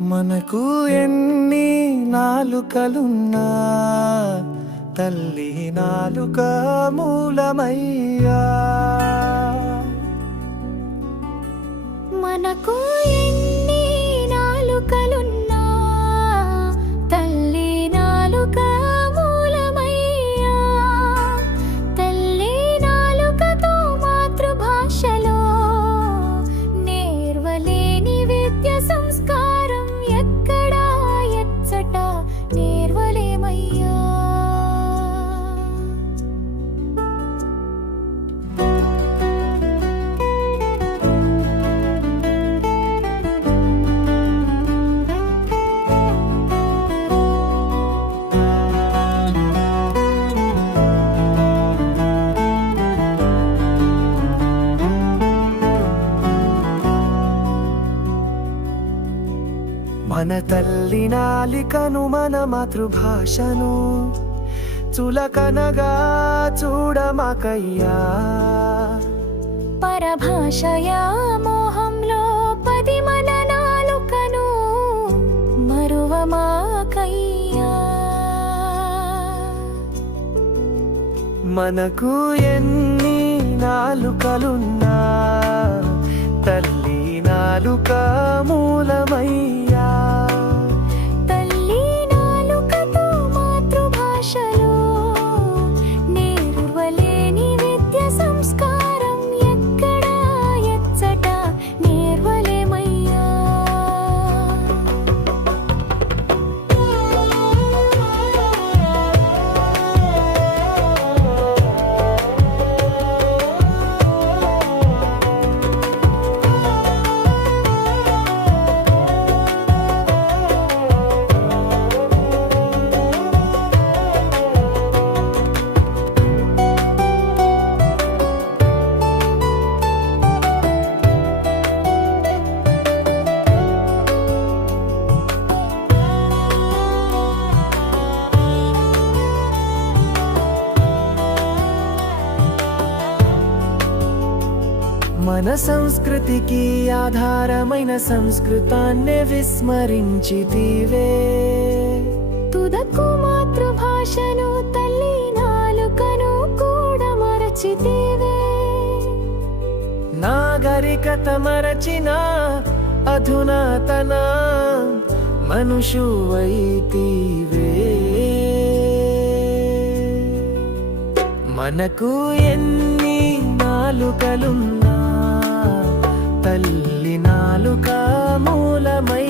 మనకు ఎన్ని నాలుకలున్నా తల్లి నాలుక మూలమయ్యా. మనకు ఎన్ని మన తల్లి నాలికను మన మాతృభాషను చులకనగా చూడమాకయ్యా. పరభాషయా మోహంలో పది మన నాలుకను మరువమాకయ్యా. మనకు ఎన్ని నాలుకలున్నా తల్లి నాలుక మూలమయ్యా మన సంస్కృతికి ఆధారమైన సంస్కృతాన్నే విస్మరించితివే. తుదకు మాతృభాషను తల్లి నాలుకను కూడా మరచితేవే. నాగరికత మరచిన అధునాతన మనుషువైతివే. మనకు ఎన్ని నాలుకలున్నా తల్లి నాలుక మూలమై